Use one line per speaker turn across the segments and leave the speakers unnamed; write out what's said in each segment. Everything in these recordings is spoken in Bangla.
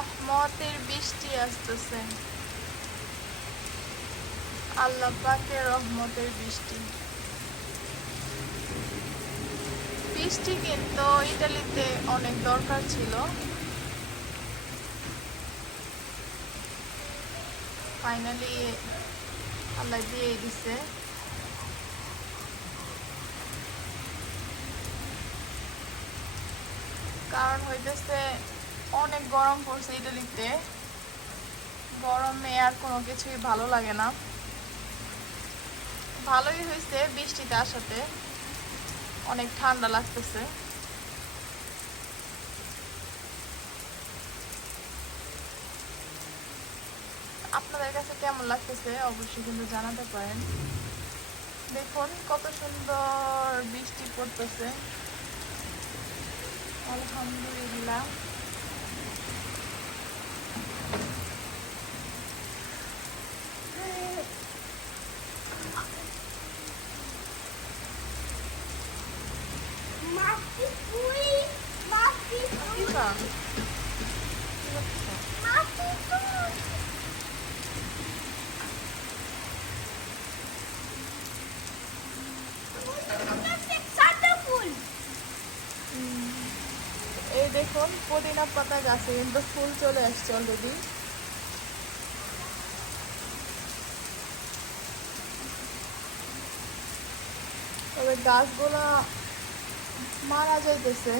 রহমতের বৃষ্টি আসতেছে। আল্লাহ পাকের রহমতের বৃষ্টি। বৃষ্টি কিন্তু ইটালিতে অনেক দরকার ছিল। ফাইনালি আল্লাহ দিয়ে দিছে। কারণ হইতেছে অনেক গরম পড়ছে ইটালিতে গরমে আর কোনো কিছুই ভালো লাগে না। ভালোই হয়েছে বৃষ্টিতে আসাতে। অনেক ঠান্ডা লাগতেছে। আপনাদের কাছে কেমন লাগতেছে অবশ্যই কিন্তু জানাতে পারেন। দেখুন কত সুন্দর বৃষ্টি পড়তেছে। আলহামদুলিল্লাহ।
মাটি পুই মাটি পুই
কি গান? কি করতেছো?
মাটি পুই সাদা ফুল
এই দেখুন পুদিনা পাতা গাছে কিন্তু ফুল চলে আসছে অলরেডি তবে গাছগুলা মারা যাইতেছে।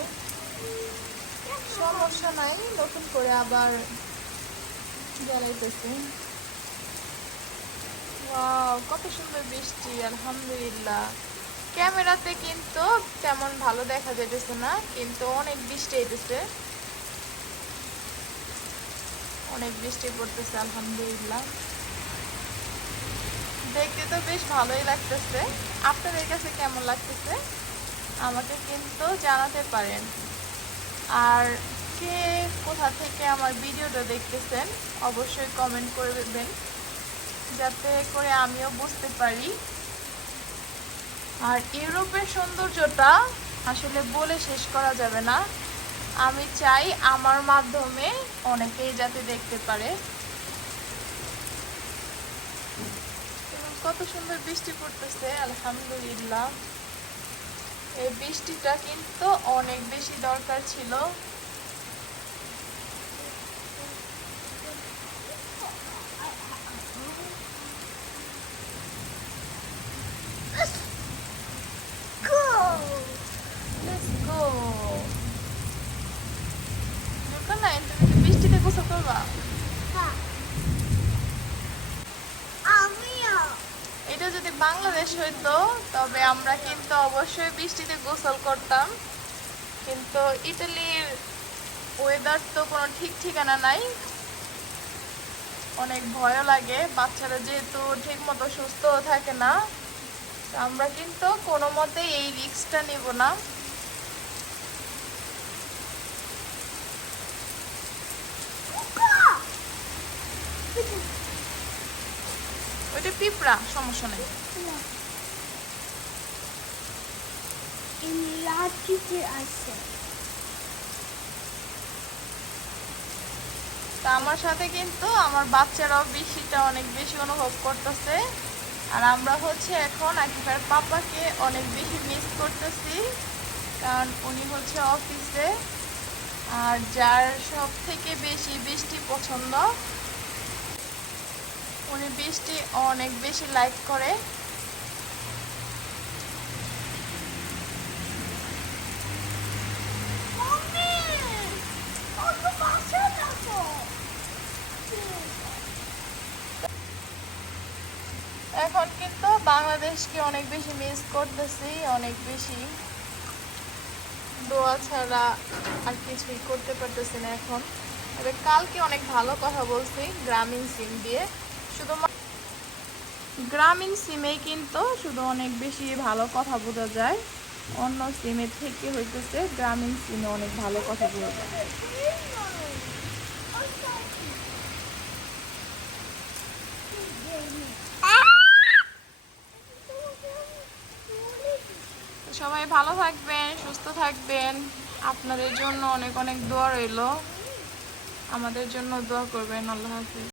সমস্যা নাই, নতুন করে আবার জ্বালাইতেছে। কত সুন্দর বৃষ্টি, আলহামদুলিল্লাহ। ক্যামেরাতে কিন্তু তেমন ভালো দেখা যাইতেছে না, কিন্তু অনেক বৃষ্টি হইতেছে অনেক বৃষ্টি পড়তেছে, আলহামদুলিল্লাহ। দেখতে তো বেশ ভালোই লাগতেছে। আপনাদের কাছে কেমন লাগতেছে? আমাকে কিন্তু জানাতে পারেন। আর কে কোথা থেকে আমার ভিডিওটা দেখতেছেন, অবশ্যই কমেন্ট করে দেবেন যাতে করে আমিও বুঝতে পারি। আর ইউরোপের সৌন্দর্যটা আসলে বলে শেষ করা যাবে না। আমি চাই আমার মাধ্যমে অনেকেই যাতে দেখতে পারে। কত সুন্দর বৃষ্টি পড়তেছে, আলহামদুলিল্লাহ। এই বৃষ্টিটা কিন্তু অনেক বেশি দরকার ছিল
গো
Let's go. দরকার নাই তুমি কি বৃষ্টিতে গোসল করবা
আমিও
এটা যদি বাংলাদেশ হইতো, তবে আমরা কিন্তু অবশ্যই বৃষ্টিতে গোসল করতাম। কিন্তু ইটালির ওয়েদার তো কোনো ঠিক ঠিকানা নাই। অনেক ভয়ও লাগে, বাচ্চারা যেহেতু ঠিক মতো সুস্থ থাকে না। আমরা কিন্তু কোনো মতে এই রিক্সটা নিব না। ওইটা পিঁপড়া সমস্যা নেই। তা আমার সাথে কিন্তু আমার বাচ্চারাও বৃষ্টিটা অনেক বেশি অনুভব করতেছে। আর আমরা হচ্ছে এখন আকিফার পাপাকে অনেক বেশি মিস করতেছি কারণ উনি হচ্ছে অফিসে আর যার সব থেকে বেশি বৃষ্টি পছন্দ উনি বৃষ্টি অনেক বেশি লাইক করে। এখন কিন্তু বাংলাদেশকে অনেক বেশি মিস করতেছি অনেক বেশি। দোয়া ছাড়া আর কিছুই করতে পারতেছি না এখন। তবে কালকে অনেক ভালো কথা বলছি গ্রামীণ সিম দিয়ে। গ্রামীণ সিমে কিন্তু শুধু অনেক বেশি ভালো কথা বোঝা যায়। অন্য সিমের থেকে হইতেছে গ্রামীণ সিমে অনেক ভালো কথা বোঝা যায়। সবাই ভালো থাকবেন, সুস্থ থাকবেন। আপনাদের জন্য অনেক অনেক দোয়া রইল। আমাদের জন্য দোয়া করবেন, আল্লাহ হাফিজ।